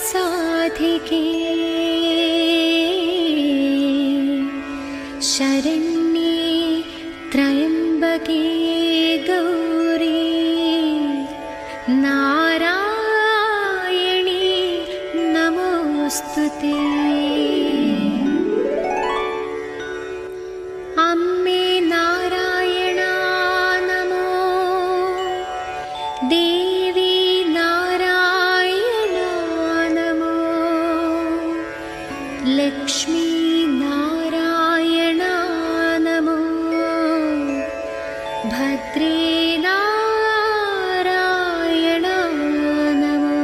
साधिके शरण्ये त्र्यम्बके गौरी नारायणी नमोस्तुते। अम्मे नारायणा नमो, देवी नारायणा नमो, लक्ष्मी नारायणा नमो, भद्रे नारायणा नमो।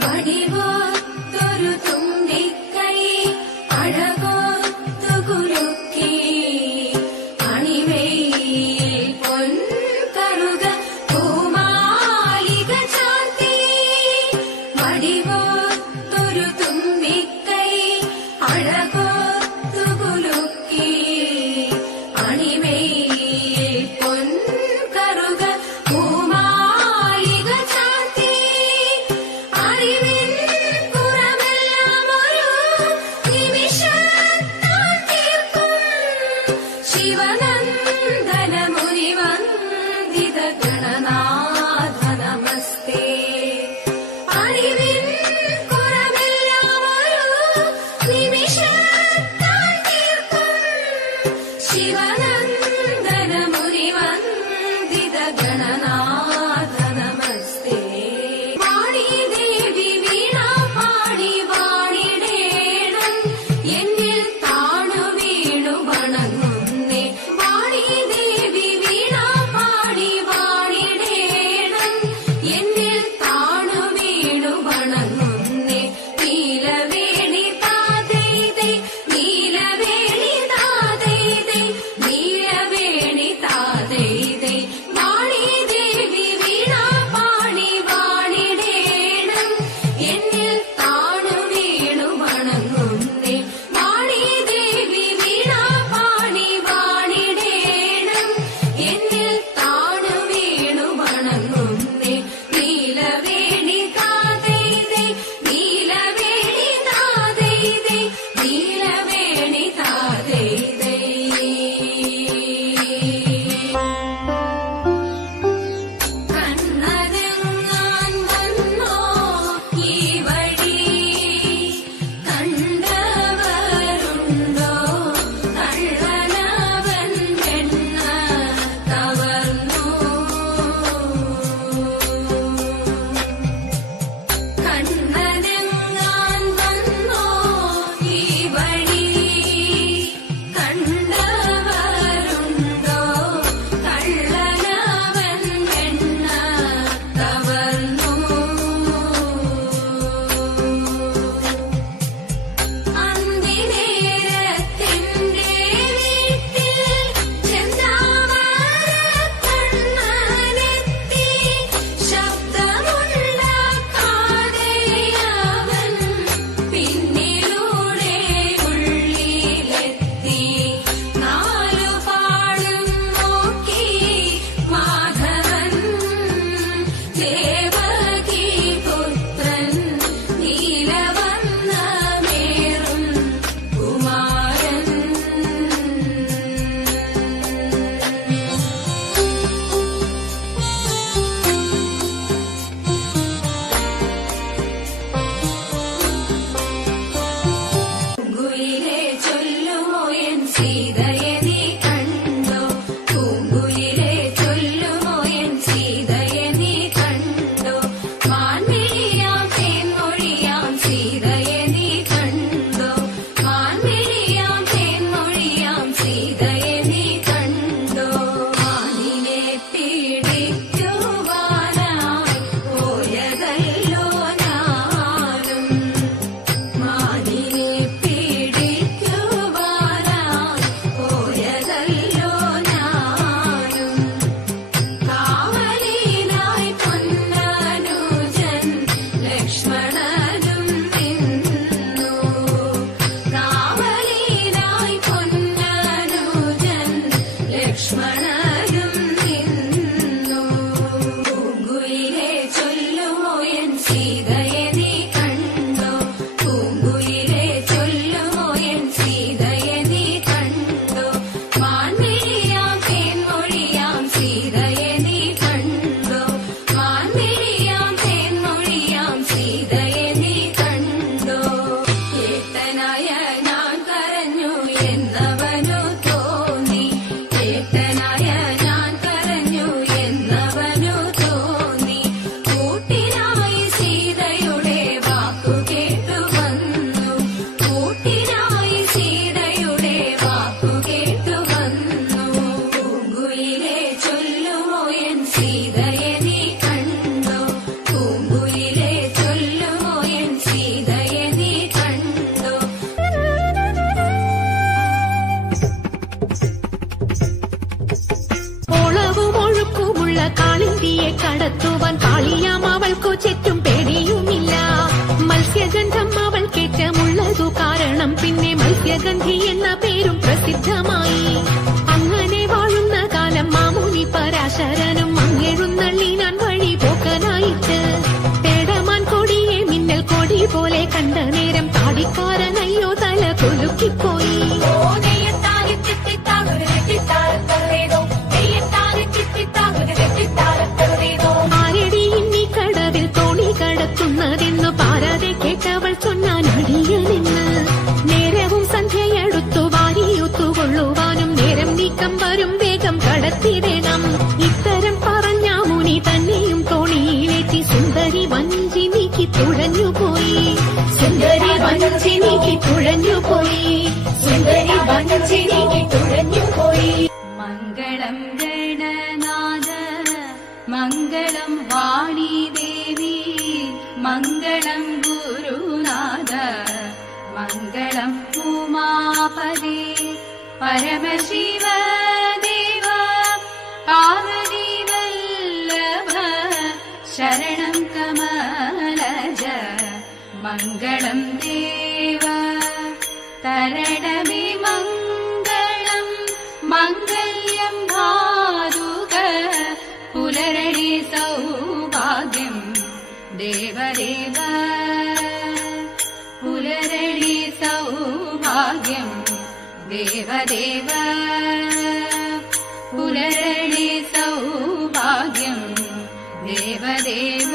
मणिवो तोरु तुंबिक्कै अळगो तुगुलुक्की अणिवेयिल पोन्करुग पूमालिग चान्ति। मणिवो तोरु तुंबिक्कै अळगो तुगुलुक्की अणिवेयिल पोन्करुग पूमालिग चान्ति। शिवनन्दन मुनिवन्दित गणनाथ नमस्ते। അറിവിൻ കുറവെല്ലാം ഒരു നിമിഷത്താൽ തീർക്കും ശിവനന്ദന മുനിവന്ദിത ഗണനാഥ നമസ്തേ. വാണി ദേവി വീണ പാടി വാണിടേണം എന്നിൽ താണു വീണു വണങ്ങും. വാണി ദേവി വീണ പാടി വാണിടേണം സത്യഗന്ധി എന്ന പേരും പ്രസിദ്ധമായി. അങ്ങനെ വാഴുന്ന കാലം മാമുനി പരാശരനും അങ്ങെഴുന്നള്ളിനാൻ വഴി പോക്കനായിട്ട്. തേടമാൻ കൊടിയെ മിന്നൽ കൊടി പോലെ കണ്ട നേരം താടിക്കാരനയ്യോ തല കൊലുക്കിപ്പോയി. ആരടി ഇന്നീ കടവിൽ തോണി കടത്തുന്നതെന്നു പാരാതെ കേട്ടവൾ ചൊന്നാൻ അടിയനെന്ന്. നേരവും സന്ധ്യയടുത്തു വാരിയൊത്തുകൊള്ളുവാനും നേരം നീക്കം വരും വേഗം കടത്തിടണം. ഇത്തരം പറഞ്ഞ മുനി തന്നെയും തോണിയിലേറ്റി സുന്ദരി വഞ്ചി നീക്കി തുഴഞ്ഞുപോയി. സുന്ദരി വഞ്ചി നീക്കി തുഴഞ്ഞുപോയി. സുന്ദരി വഞ്ചി നീക്കി തുഴഞ്ഞുപോയി. മംഗളം ഗണനാഥ മംഗളം വാണി ദേവി മംഗളം ഗുരുനാഥ മംഗളം ഉമാപദേ പരമശിവ ദേവ പാർവതി വല്ലഭ ശരണം കമലജ മംഗളം ദേവ തരണമേ മംഗളം മംഗല്യം ഭാതുക പുലരണി സൗഭാഗ്യം ദേവദേവ പുലരണി സൗഭാഗ്യം ദേവദേവ പുലരണി സൗഭാഗ്യം ദേവദേവ.